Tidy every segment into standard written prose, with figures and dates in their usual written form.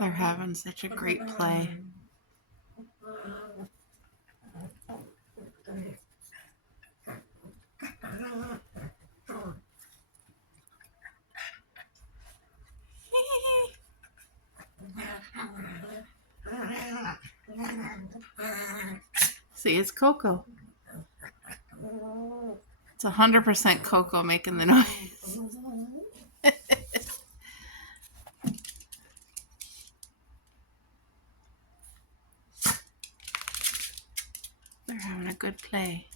They're having such a great play. See, it's Coco. It's 100% Coco making the noise. They're having a good play.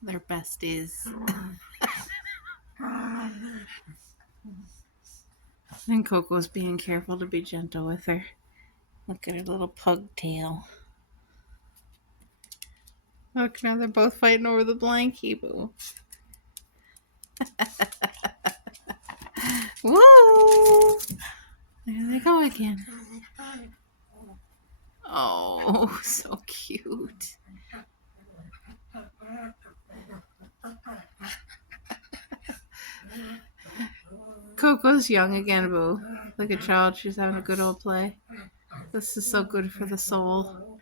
They're besties. And Coco's being careful to be gentle with her. Look at her little pug tail. Look, now they're both fighting over the blankie, boo. Woo! There they go again. Oh, so cute. Coco's young again, boo. Like a child, she's having a good old play. This is so good for the soul.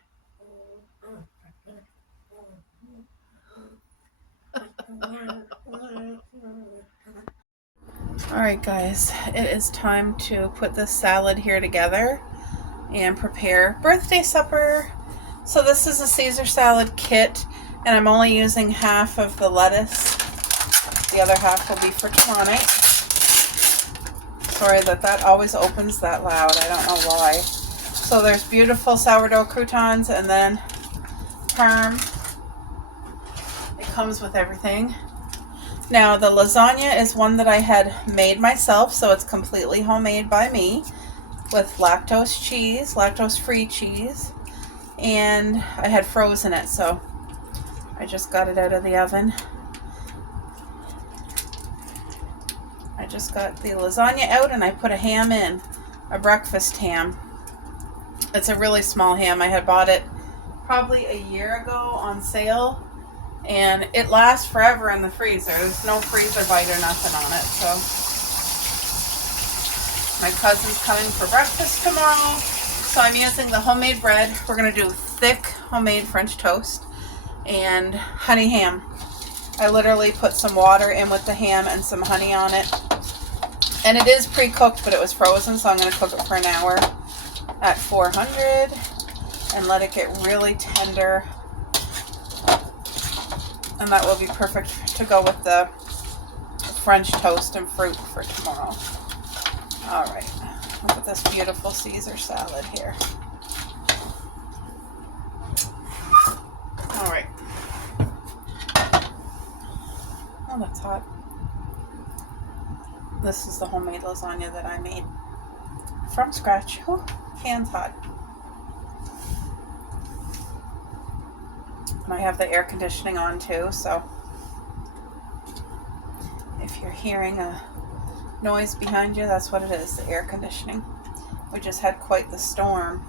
Alright guys, it is time to put this salad here together and prepare birthday supper. So this is a Caesar salad kit, and I'm only using half of the lettuce. The other half will be for tomorrow night. Sorry that always opens that loud. I don't know why. So there's beautiful sourdough croutons and then parm. It comes with everything. Now the lasagna is one that I had made myself, so it's completely homemade by me with lactose-free cheese, and I had frozen it, so I just got it out of the oven. I just got the lasagna out and I put a ham in, a breakfast ham. It's a really small ham. I had bought it probably a year ago on sale, and it lasts forever in the freezer. There's no freezer bite or nothing on it. So my cousin's coming for breakfast tomorrow, so I'm using the homemade bread. We're going to do thick homemade French toast and honey ham. I literally put some water in with the ham and some honey on it. And it is pre-cooked, but it was frozen, so I'm going to cook it for an hour at 400 and let it get really tender. And that will be perfect to go with the French toast and fruit for tomorrow. Alright, look at this beautiful Caesar salad here. Alright. Oh, that's hot. This is the homemade lasagna that I made from scratch. Oh, hands hot. And I have the air conditioning on too, so if you're hearing a noise behind you, that's what it is, the air conditioning. We just had quite the storm.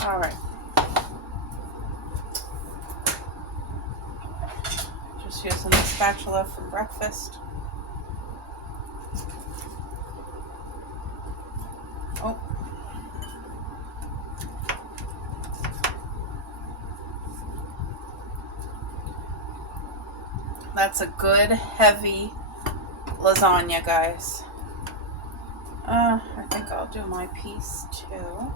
Alright. Just using the spatula from breakfast. Oh. That's a good heavy lasagna, guys. I think I'll do my piece too.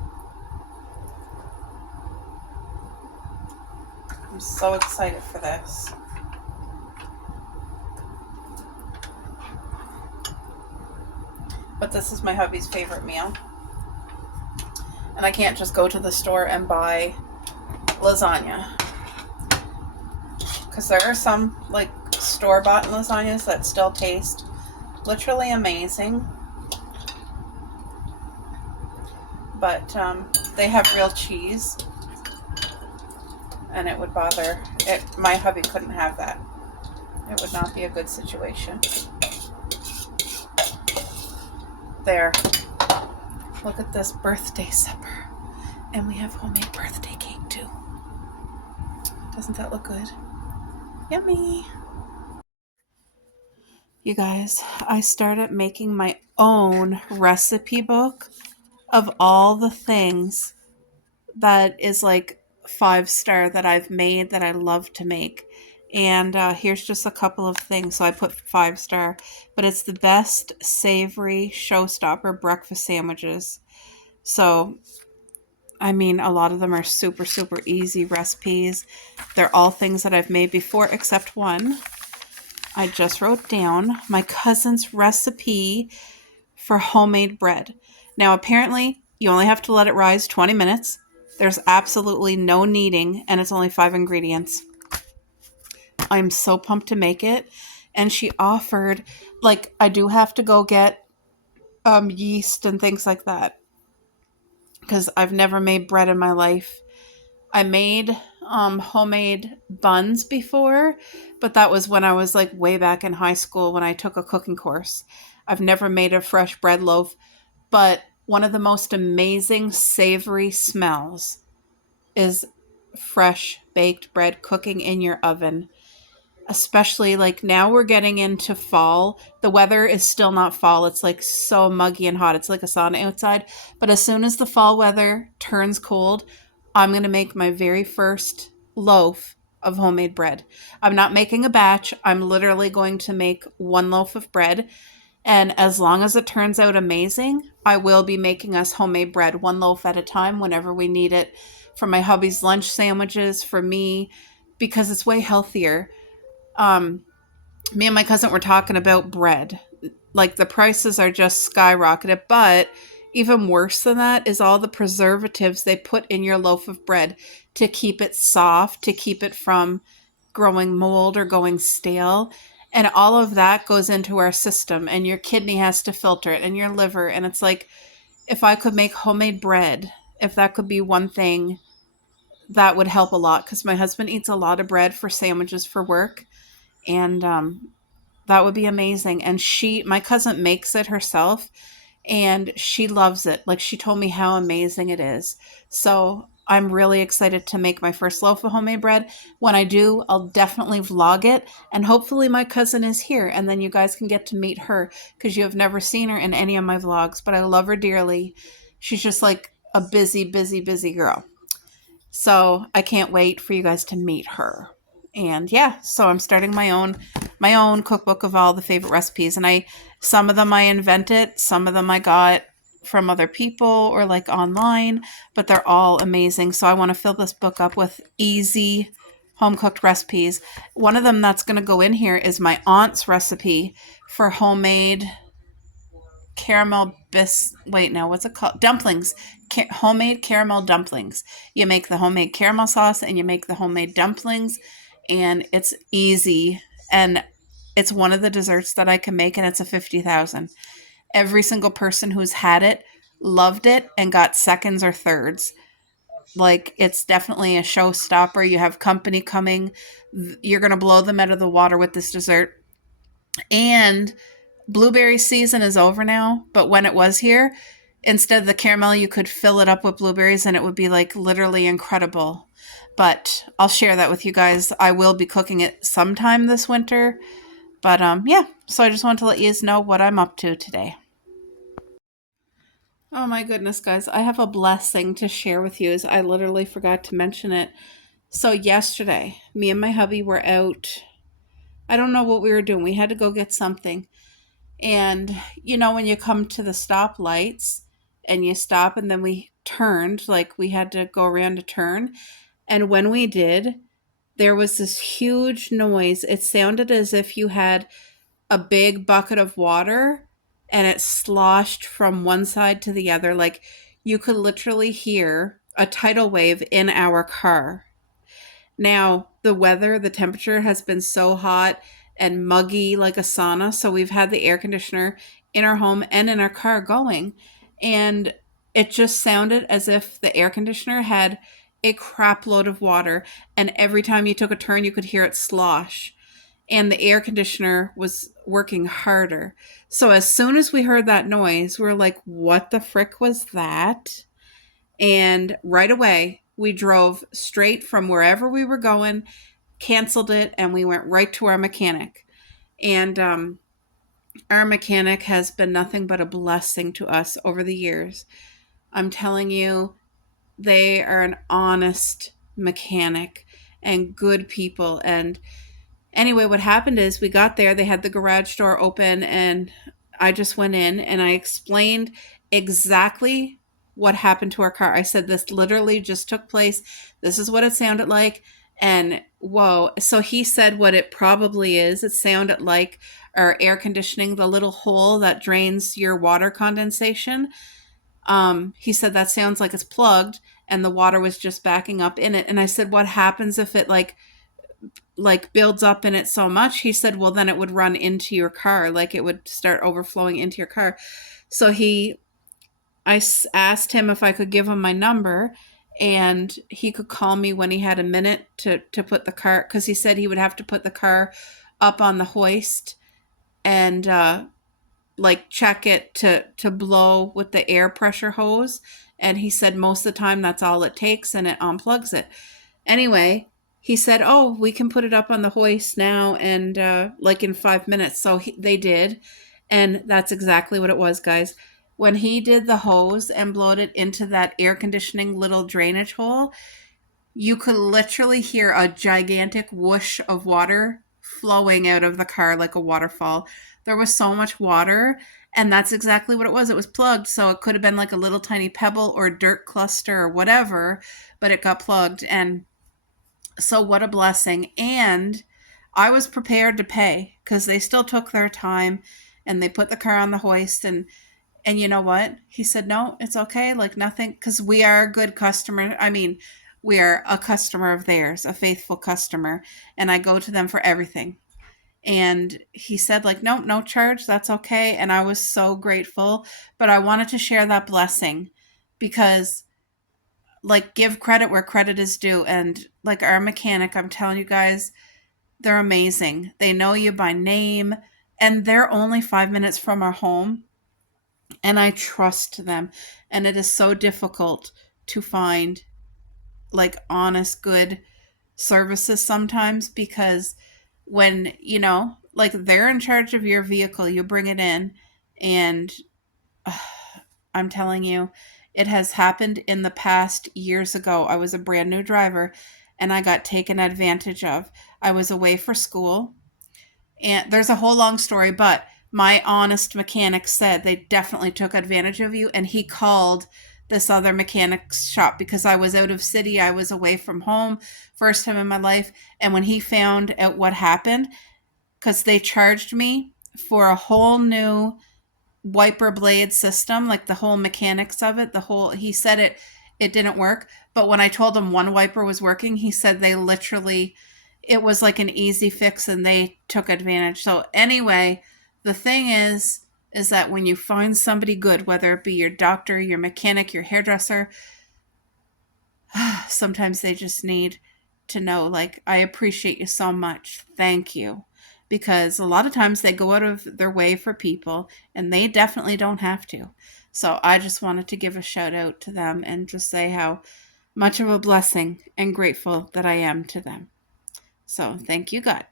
I'm so excited for this. But this is my hubby's favorite meal. And I can't just go to the store and buy lasagna, because there are some like store-bought lasagnas that still taste literally amazing, but they have real cheese, and it would bother it. My hubby couldn't have that. It would not be a good situation. There. Look at this birthday supper. And we have homemade birthday cake too. Doesn't that look good? Yummy. You guys, I started making my own recipe book of all the things that is like 5-star that I've made that I love to make. And here's just a couple of things. So I put 5-star, but it's the best savory showstopper breakfast sandwiches. So, I mean, a lot of them are super, super easy recipes. They're all things that I've made before, except one. I just wrote down my cousin's recipe for homemade bread. Now, apparently, you only have to let it rise 20 minutes. There's absolutely no kneading, and it's only 5 ingredients. I'm so pumped to make it. And she offered, like, I do have to go get yeast and things like that, because I've never made bread in my life. I made homemade buns before, but that was when I was like way back in high school when I took a cooking course. I've never made a fresh bread loaf, but one of the most amazing savory smells is fresh baked bread cooking in your oven. Especially like now we're getting into fall. The weather is still not fall. It's like so muggy and hot. It's like a sauna outside. But as soon as the fall weather turns cold, I'm going to make my very first loaf of homemade bread. I'm not making a batch. I'm literally going to make one loaf of bread. And as long as it turns out amazing, I will be making us homemade bread one loaf at a time whenever we need it, for my hubby's lunch sandwiches, for me, because it's way healthier. Me and my cousin were talking about bread. Like the prices are just skyrocketed, but even worse than that is all the preservatives they put in your loaf of bread to keep it soft, to keep it from growing mold or going stale. And all of that goes into our system, and your kidney has to filter it, and your liver. And it's like, if I could make homemade bread, if that could be one thing, that would help a lot, because my husband eats a lot of bread for sandwiches for work. And that would be amazing. And my cousin makes it herself, and she loves it. Like, she told me how amazing it is. So I'm really excited to make my first loaf of homemade bread. When I do, I'll definitely vlog it, and hopefully my cousin is here, and then you guys can get to meet her, because you have never seen her in any of my vlogs, but I love her dearly. She's just like a busy, busy, busy girl. So I can't wait for you guys to meet her. And yeah, so I'm starting my own cookbook of all the favorite recipes. And some of them I invented, some of them I got from other people or like online, but they're all amazing. So I want to fill this book up with easy home cooked recipes. One of them that's going to go in here is my aunt's recipe for homemade what's it called? Dumplings. Homemade caramel dumplings. You make the homemade caramel sauce and you make the homemade dumplings, and it's easy, and it's one of the desserts that I can make, and it's a 50,000. Every single person who's had it loved it and got seconds or thirds. Like, it's definitely a showstopper. You have company coming, you're going to blow them out of the water with this dessert. And blueberry season is over now, but when it was here, instead of the caramel, you could fill it up with blueberries, and it would be like literally incredible. But I'll share that with you guys. I will be cooking it sometime this winter. But yeah, so I just wanted to let you guys know what I'm up to today. Oh my goodness, guys, I have a blessing to share with you. I literally forgot to mention it. So yesterday, me and my hubby were out. I don't know what we were doing. We had to go get something. And when you come to the stoplights and you stop, and then we turned, like we had to go around a turn. And when we did, there was this huge noise. It sounded as if you had a big bucket of water and it sloshed from one side to the other. Like, you could literally hear a tidal wave in our car. Now, the weather, the temperature has been so hot and muggy like a sauna. So we've had the air conditioner in our home and in our car going. And it just sounded as if the air conditioner had a crap load of water. And every time you took a turn, you could hear it slosh. And the air conditioner was working harder. So as soon as we heard that noise, we are like, what the frick was that? And right away, we drove straight from wherever we were going, canceled it, and we went right to our mechanic. And our mechanic has been nothing but a blessing to us over the years. I'm telling you, they are an honest mechanic and good people. And anyway, what happened is we got there, they had the garage door open, and I just went in and I explained exactly what happened to our car. I said, this literally just took place. This is what it sounded like. And whoa. So he said what it probably is. It sounded like our air conditioning, the little hole that drains your water condensation. He said that sounds like it's plugged and the water was just backing up in it. And I said, what happens if it like builds up in it so much? He said, well, then it would run into your car, like it would start overflowing into your car. So I asked him if I could give him my number and he could call me when he had a minute to put the car, because he said he would have to put the car up on the hoist and like check it to blow with the air pressure hose. And he said most of the time that's all it takes and it unplugs it. Anyway, he said, oh, we can put it up on the hoist now and like in 5 minutes. So they did. And that's exactly what it was, guys. When he did the hose and blowed it into that air conditioning little drainage hole, you could literally hear a gigantic whoosh of water flowing out of the car like a waterfall. There was so much water, and that's exactly what it was. It was plugged, so it could have been like a little tiny pebble or dirt cluster or whatever, but it got plugged. And so, what a blessing. And I was prepared to pay because they still took their time and they put the car on the hoist. And you know what? He said, no, it's okay. Like nothing, because we are a good customer. I mean, we are a customer of theirs, a faithful customer. And I go to them for everything. And he said, like, nope, no charge. That's okay. And I was so grateful. But I wanted to share that blessing because, like, give credit where credit is due. And, like, our mechanic, I'm telling you guys, they're amazing. They know you by name. And they're only 5 minutes from our home, and I trust them. And it is so difficult to find like honest, good services sometimes because when, like they're in charge of your vehicle, you bring it in, and I'm telling you, it has happened in the past years ago. I was a brand new driver and I got taken advantage of. I was away for school, and there's a whole long story, but my honest mechanic said they definitely took advantage of you. And he called this other mechanic's shop because I was out of city. I was away from home, first time in my life. And when he found out what happened, because they charged me for a whole new wiper blade system, like the whole mechanics of it, he said it didn't work. But when I told him one wiper was working, he said they literally, it was like an easy fix and they took advantage. So anyway, the thing is that when you find somebody good, whether it be your doctor, your mechanic, your hairdresser, sometimes they just need to know, like, I appreciate you so much. Thank you. Because a lot of times they go out of their way for people and they definitely don't have to. So I just wanted to give a shout out to them and just say how much of a blessing and grateful that I am to them. So thank you, God.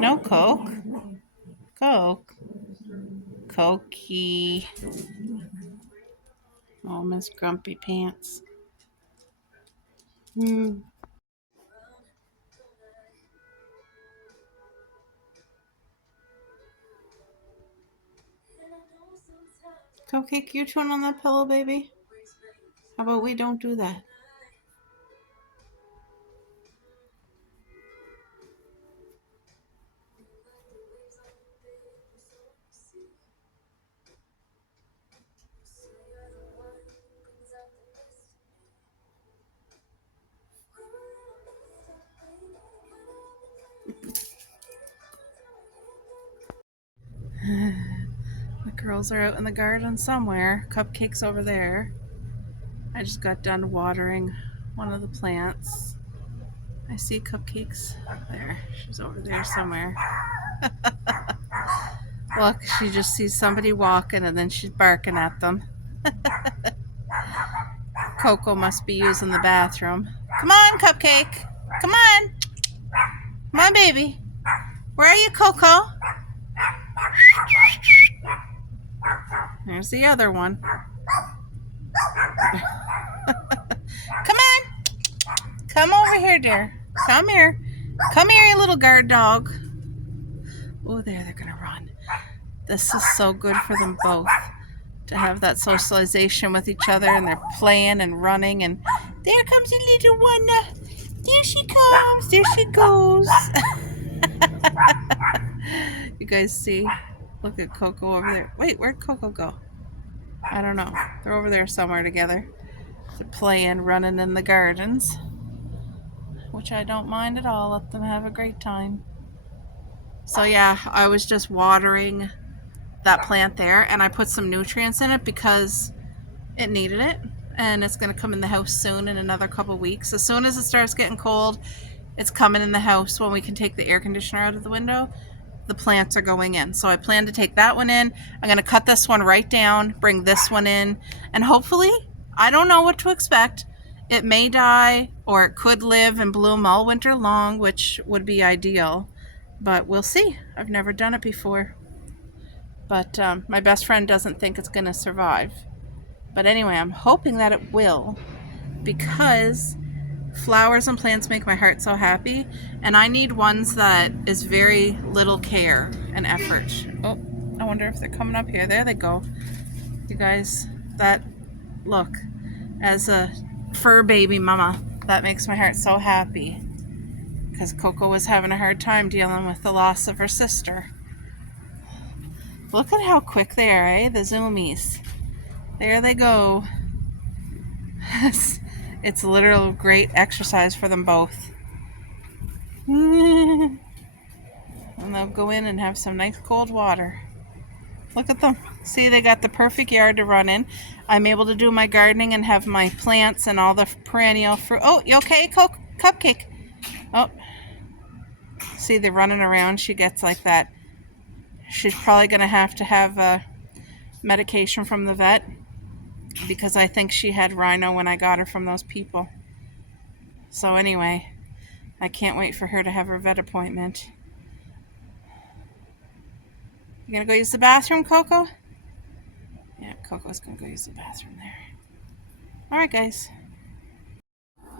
No Coke. Coke. Cokey. Oh, Miss Grumpy Pants. Cupcake, you chewing on that pillow, baby? How about we don't do that? The girls are out in the garden somewhere. Cupcake's over there. I just got done watering one of the plants. I see Cupcakes there. She's over there somewhere. Look, she just sees somebody walking and then she's barking at them. Coco must be using the bathroom. Come on, Cupcake. Come on. Come on, baby. Where are you, Coco? There's the other one. Come on. Come over here, dear. Come here. Come here, you little guard dog. Oh, there, they're going to run. This is so good for them both to have that socialization with each other, and they're playing and running, and there comes a little one. There she comes. There she goes. You guys see? Look at Coco over there. Wait, where'd Coco go? I don't know. They're over there somewhere together. They're playing, running in the gardens, which I don't mind at all. Let them have a great time. So yeah, I was just watering that plant there, and I put some nutrients in it because it needed it, and it's going to come in the house soon in another couple weeks. As soon as it starts getting cold, it's coming in the house when we can take the air conditioner out of the window. The plants are going in. So I plan to take that one in. I'm going to cut this one right down, bring this one in, and hopefully, I don't know what to expect. It may die, or it could live and bloom all winter long, which would be ideal. But we'll see. I've never done it before. But my best friend doesn't think it's going to survive. But anyway, I'm hoping that it will, because flowers and plants make my heart so happy, and I need ones that is very little care and effort. Oh, I wonder if they're coming up here. There they go. You guys, that look, as a fur baby mama, that makes my heart so happy, because Coco was having a hard time dealing with the loss of her sister. Look at how quick they are, eh? The zoomies. There they go. It's literal great exercise for them both. And they'll go in and have some nice cold water. Look at them. See, they got the perfect yard to run in. I'm able to do my gardening and have my plants and all the perennial fruit. Oh, you okay, Cupcake? Oh. See, they're running around. She gets like that. She's probably going to have medication from the vet, because I think she had rhino when I got her from those people. So anyway, I can't wait for her to have her vet appointment. You gonna go use the bathroom, Coco? Yeah, Coco's gonna go use the bathroom there. Alright, guys.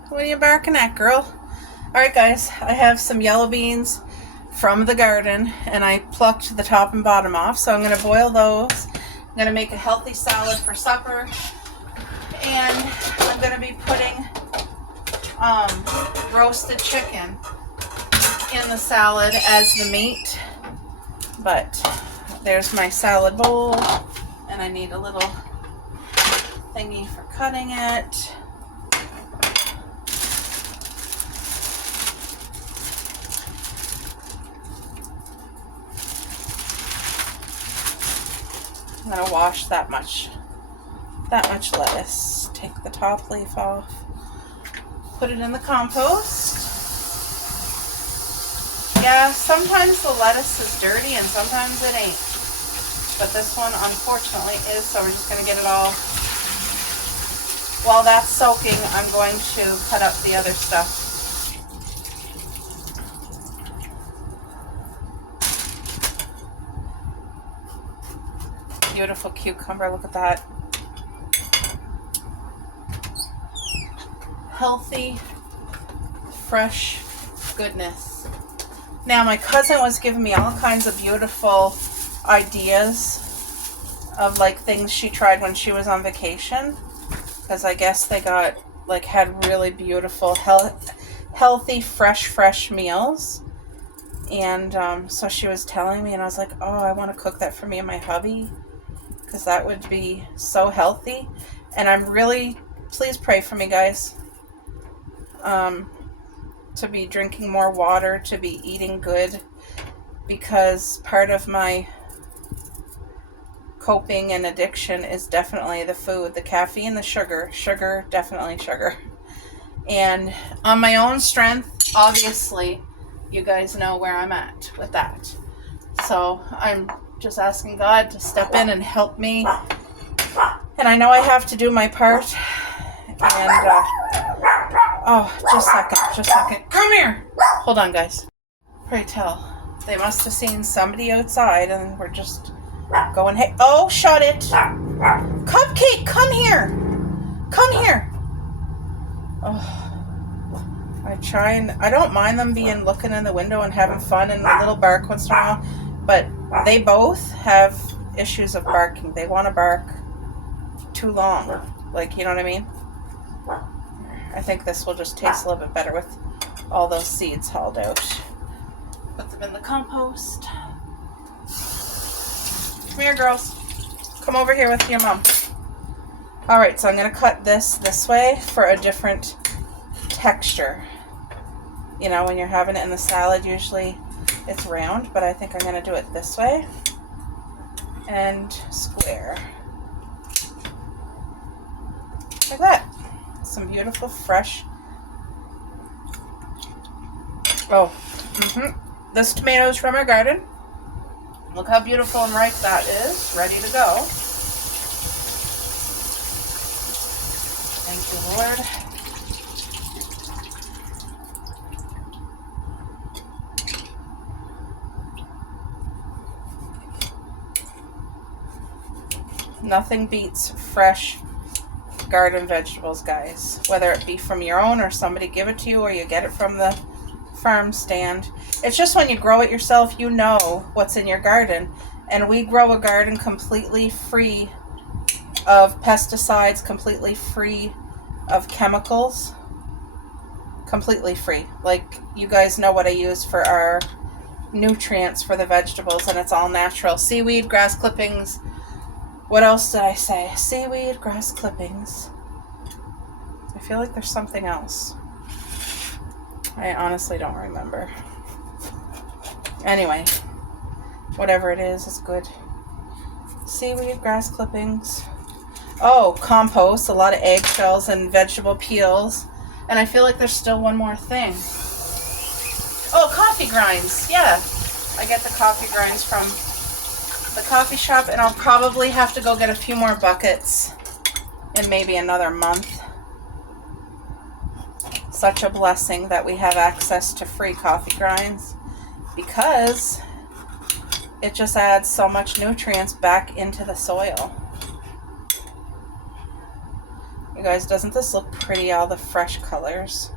What are you barking at, girl? Alright, guys, I have some yellow beans from the garden, and I plucked the top and bottom off, so I'm gonna boil those. I'm going to make a healthy salad for supper, and I'm going to be putting roasted chicken in the salad as the meat. But there's my salad bowl, and I need a little thingy for cutting it. I'm going to wash that much lettuce. Take the top leaf off. Put it in the compost. Yeah, sometimes the lettuce is dirty and sometimes it ain't. But this one, unfortunately, is, so we're just going to get it all. While that's soaking, I'm going to cut up the other stuff. Beautiful cucumber, look at that. Healthy, fresh goodness. Now, my cousin was giving me all kinds of beautiful ideas of like things she tried when she was on vacation, because I guess they got like had really beautiful healthy fresh meals. And so she was telling me, and I was like, oh, I want to cook that for me and my hubby, because that would be so healthy. And I'm really, please pray for me, guys, to be drinking more water, to be eating good, because part of my coping and addiction is definitely the food, the caffeine, the sugar, definitely sugar. And on my own strength, obviously, you guys know where I'm at with that. So I'm just asking God to step in and help me. And I know I have to do my part. And, oh, just a second. Come here. Hold on, guys. Pray tell. They must have seen somebody outside and we're just going, hey, oh, shut it. Cupcake, come here. Come here. Oh. I don't mind them looking in the window and having fun and a little bark once in a while, but they both have issues of barking. They want to bark too long. Like, you know what I mean? I think this will just taste a little bit better with all those seeds hauled out. Put them in the compost. Come here, girls. Come over here with your mom. Alright, so I'm going to cut this way for a different texture. You know, when you're having it in the salad, usually it's round, but I think I'm going to do it this way and square. Like that. Some beautiful fresh. Oh, this tomato is from our garden. Look how beautiful and ripe that is. Ready to go. Thank you, Lord. Nothing beats fresh garden vegetables, guys. Whether it be from your own or somebody give it to you or you get it from the farm stand. It's just when you grow it yourself, you know what's in your garden. And we grow a garden completely free of pesticides, completely free of chemicals. Completely free. Like, you guys know what I use for our nutrients for the vegetables, and it's all natural. Seaweed, grass clippings. What else did I say? Seaweed, grass clippings. I feel like there's something else. I honestly don't remember. Anyway, whatever it is, it's good. Seaweed, grass clippings. Oh, compost, a lot of eggshells and vegetable peels. And I feel like there's still one more thing. Oh, coffee grinds. Yeah, I get the coffee grinds from the coffee shop, and I'll probably have to go get a few more buckets in maybe another month. Such a blessing that we have access to free coffee grinds, because it just adds so much nutrients back into the soil. You guys, doesn't this look pretty, all the fresh colors?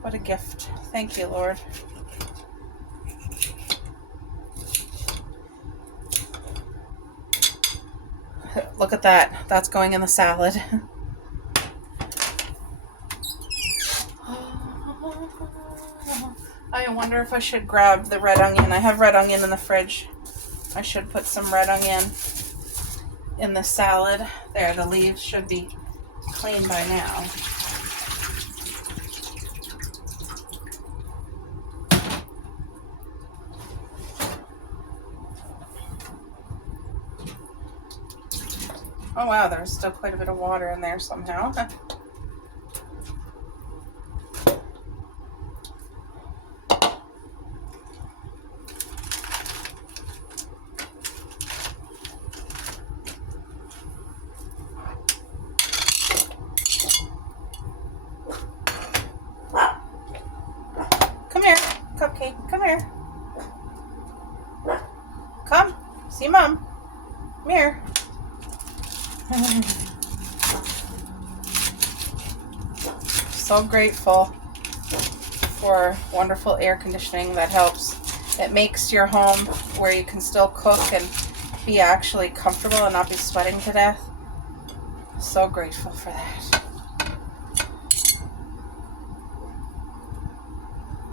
What a gift. Thank you, Lord. Look at that. That's going in the salad. I wonder if I should grab the red onion. I have red onion in the fridge. I should put some red onion in the salad. There, the leaves should be clean by now. Oh wow, there's still quite a bit of water in there somehow. So grateful for wonderful air conditioning that helps. It makes your home where you can still cook and be actually comfortable and not be sweating to death. So grateful for that.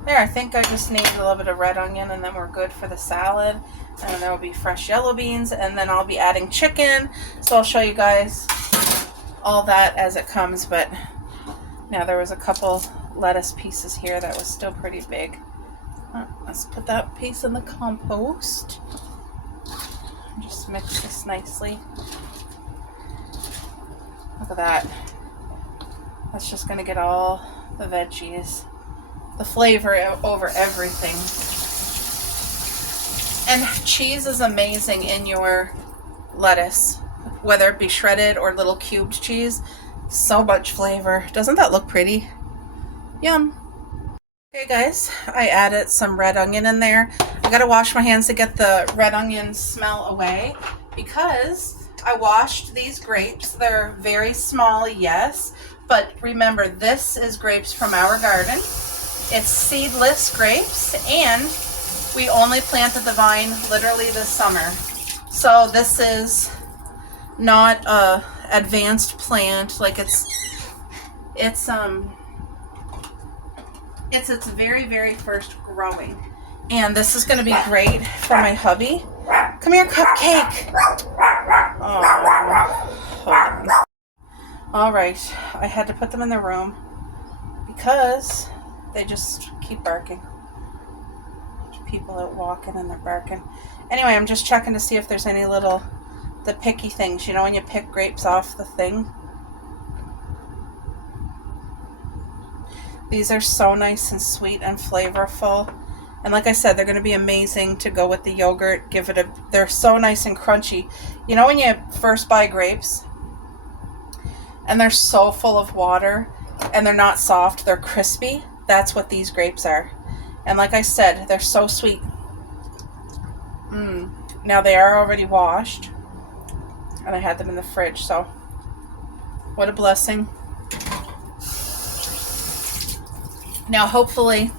There, I think I just need a little bit of red onion and then we're good for the salad. And then there will be fresh yellow beans and then I'll be adding chicken. So I'll show you guys all that as it comes. But now there was a couple lettuce pieces here that was still pretty big. Let's put that piece in the compost. Just mix this nicely. Look at that. That's just going to get all the veggies, the flavor over everything. And cheese is amazing in your lettuce, whether it be shredded or little cubed cheese. So much flavor. Doesn't that look pretty? Yum. Okay guys, I added some red onion in there. I gotta wash my hands to get the red onion smell away because I washed these grapes. They're very small, yes, but remember this is grapes from our garden. It's seedless grapes and we only planted the vine literally this summer. So this is not a advanced plant, like it's its very first growing. And this is going to be great for my hubby. Come here, Cupcake. Oh, hold on. All right, I had to put them in the room because they just keep barking. There's people out walking and they're barking. Anyway, I'm just checking to see if there's any the picky things. You know when you pick grapes off the thing? These are so nice and sweet and flavorful. And like I said, they're going to be amazing to go with the yogurt. They're so nice and crunchy. You know when you first buy grapes and they're so full of water and they're not soft, they're crispy? That's what these grapes are. And like I said, they're so sweet. Now they are already washed and I had them in the fridge, so what a blessing. Now hopefully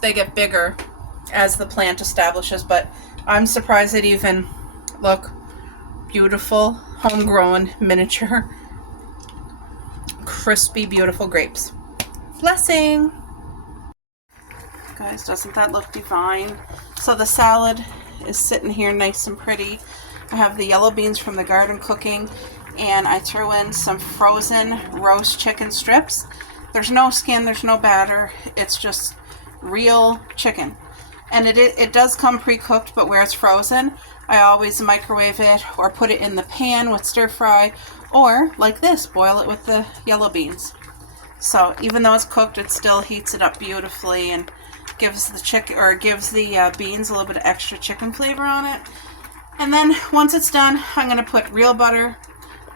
they get bigger as the plant establishes, but I'm surprised it even look beautiful, homegrown, miniature, crispy, beautiful grapes. Blessing! Guys, doesn't that look divine? So the salad is sitting here nice and pretty. I have the yellow beans from the garden cooking, and I threw in some frozen roast chicken strips. There's no skin, there's no batter, it's just real chicken. And it does come pre-cooked, but where it's frozen, I always microwave it or put it in the pan with stir fry, or like this, boil it with the yellow beans. So even though it's cooked, it still heats it up beautifully and gives the chicken, or gives the beans a little bit of extra chicken flavor on it. And then once it's done, I'm going to put real butter,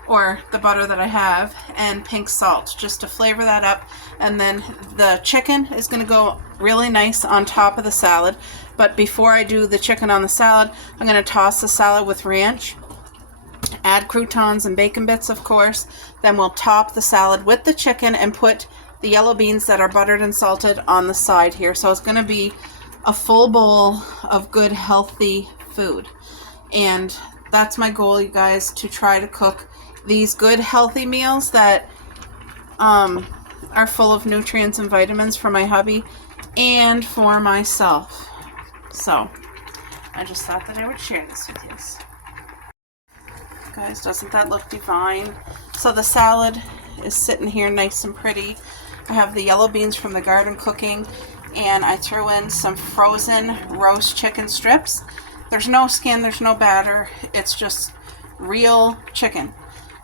or the butter that I have, and pink salt just to flavor that up. And then the chicken is going to go really nice on top of the salad. But before I do the chicken on the salad, I'm going to toss the salad with ranch, add croutons and bacon bits, of course. Then we'll top the salad with the chicken and put the yellow beans that are buttered and salted on the side here. So it's going to be a full bowl of good, healthy food. And that's my goal, you guys, to try to cook these good, healthy meals that are full of nutrients and vitamins for my hubby and for myself. So I just thought that I would share this with you. Guys, doesn't that look divine? So the salad is sitting here nice and pretty. I have the yellow beans from the garden cooking, and I threw in some frozen roast chicken strips. There's no skin, there's no batter, it's just real chicken.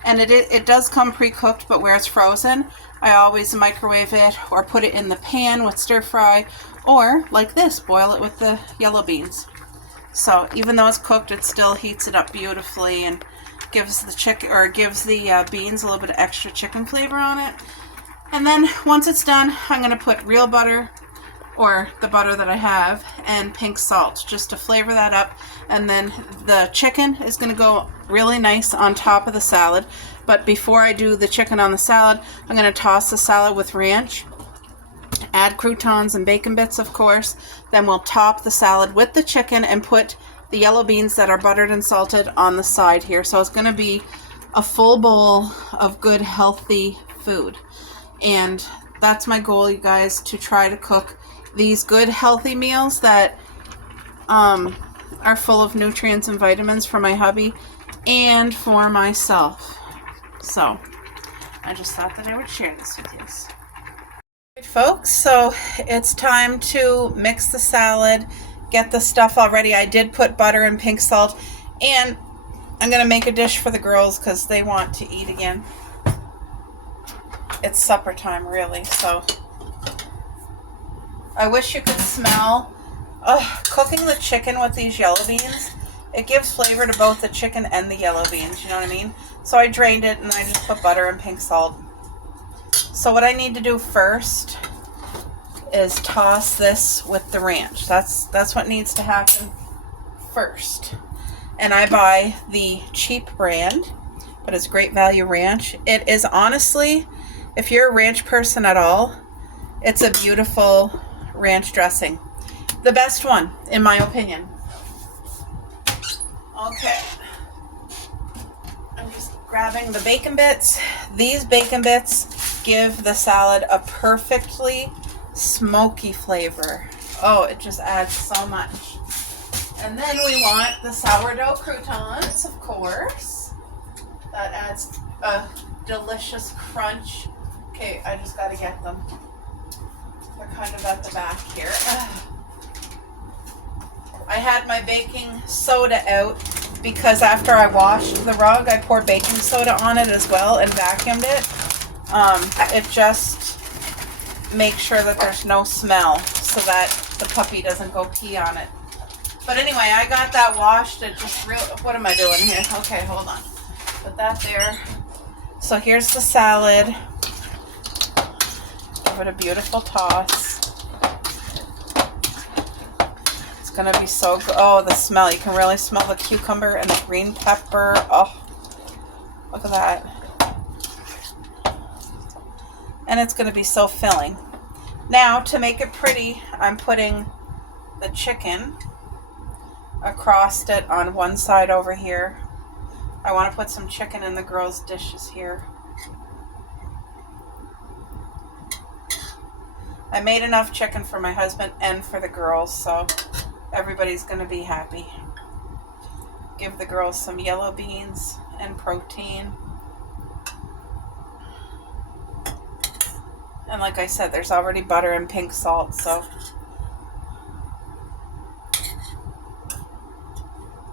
And it does come pre-cooked, but where it's frozen, I always microwave it or put it in the pan with stir fry, or like this, boil it with the yellow beans. So even though it's cooked, it still heats it up beautifully and gives the chicken, or gives the beans a little bit of extra chicken flavor on it. And then once it's done, I'm going to put real butter, or the butter that I have, and pink salt just to flavor that up. And then the chicken is going to go really nice on top of the salad. But before I do the chicken on the salad, I'm going to toss the salad with ranch, add croutons and bacon bits, of course. Then we'll top the salad with the chicken and put the yellow beans that are buttered and salted on the side here. So it's going to be a full bowl of good, healthy food. And that's my goal, you guys, to try to cook these good, healthy meals that are full of nutrients and vitamins for my hubby and for myself. So I just thought that I would share this with you. Right, folks, so it's time to mix the salad, get the stuff all ready. I did put butter and pink salt, and I'm going to make a dish for the girls because they want to eat again. It's supper time, really, so I wish you could smell cooking the chicken with these yellow beans. It gives flavor to both the chicken and the yellow beans, you know what I mean? So I drained it and I just put butter and pink salt. So what I need to do first is toss this with the ranch. That's what needs to happen first. And I buy the cheap brand, but it's Great Value Ranch. It is honestly, if you're a ranch person at all, it's a beautiful ranch dressing. The best one, in my opinion. Okay. I'm just grabbing the bacon bits. These bacon bits give the salad a perfectly smoky flavor. Oh, it just adds so much. And then we want the sourdough croutons, of course. That adds a delicious crunch. Okay, I just got to get them. They're kind of at the back here. I had my baking soda out because after I washed the rug, I poured baking soda on it as well and vacuumed it. It just makes sure that there's no smell so that the puppy doesn't go pee on it. But anyway, I got that washed. It just what am I doing here? Okay, hold on. Put that there. So here's the salad. Give it a beautiful toss. It's gonna be so good. Oh, the smell. You can really smell the cucumber and the green pepper. Oh, look at that. And it's gonna be so filling. Now, to make it pretty, I'm putting the chicken across it on one side over here. I want to put some chicken in the girls' dishes here. I made enough chicken for my husband and for the girls, so everybody's going to be happy. Give the girls some yellow beans and protein. And like I said, there's already butter and pink salt, so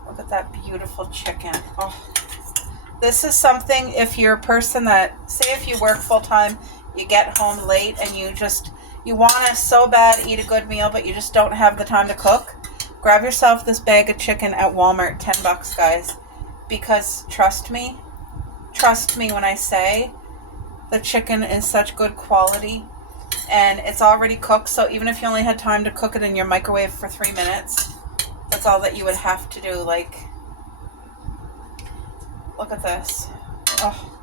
look at that beautiful chicken. Oh, this is something, if you're a person that, say if you work full time, you get home late and you want to so bad eat a good meal, but you just don't have the time to cook, grab yourself this bag of chicken at Walmart, $10, guys. Because trust me when I say the chicken is such good quality and it's already cooked. So even if you only had time to cook it in your microwave for 3 minutes, that's all that you would have to do. Like, look at this. Oh,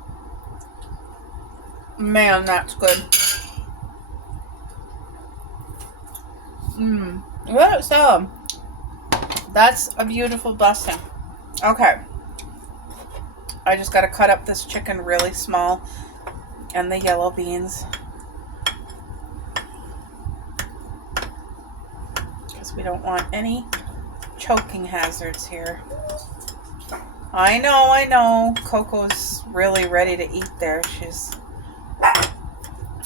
man, that's good. So that's a beautiful blessing. Okay, I just got to cut up this chicken really small and the yellow beans because we don't want any choking hazards here. I know. Coco's really ready to eat there.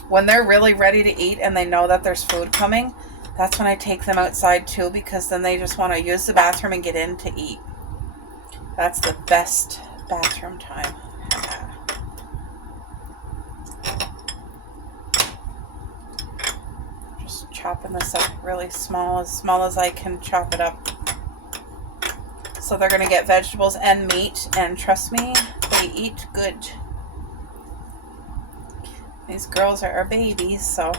When they're really ready to eat and they know that there's food coming, that's when I take them outside too, because then they just want to use the bathroom and get in to eat. That's the best bathroom time. Just chopping this up really small as I can chop it up. So they're going to get vegetables and meat, and trust me, they eat good. These girls are our babies, so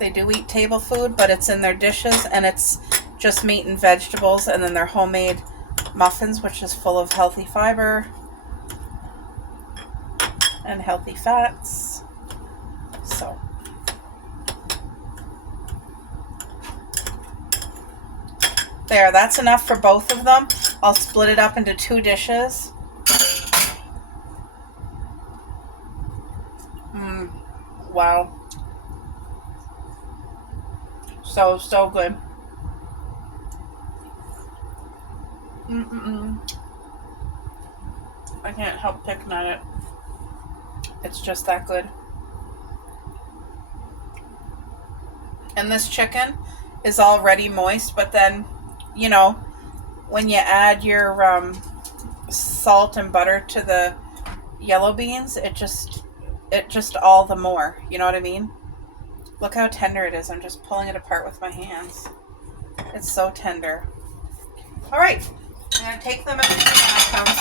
They do eat table food, but it's in their dishes, and it's just meat and vegetables, and then their homemade muffins, which is full of healthy fiber and healthy fats. So there, that's enough for both of them. I'll split it up into 2 dishes. Wow. So good. I can't help picking at it. It's just that good. And this chicken is already moist, but then, you know, when you add your salt and butter to the yellow beans, it just all the more, you know what I mean? Look how tender it is. I'm just pulling it apart with my hands. It's so tender. All right, I'm going to take them out of the house.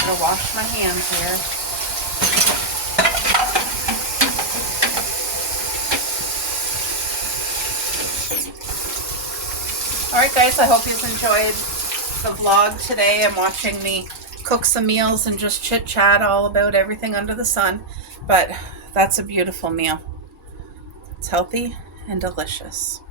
I'm going to wash my hands here. All right, guys, I hope you've enjoyed the vlog today. I'm watching me cook some meals and just chit chat all about everything under the sun, but that's a beautiful meal. It's healthy and delicious.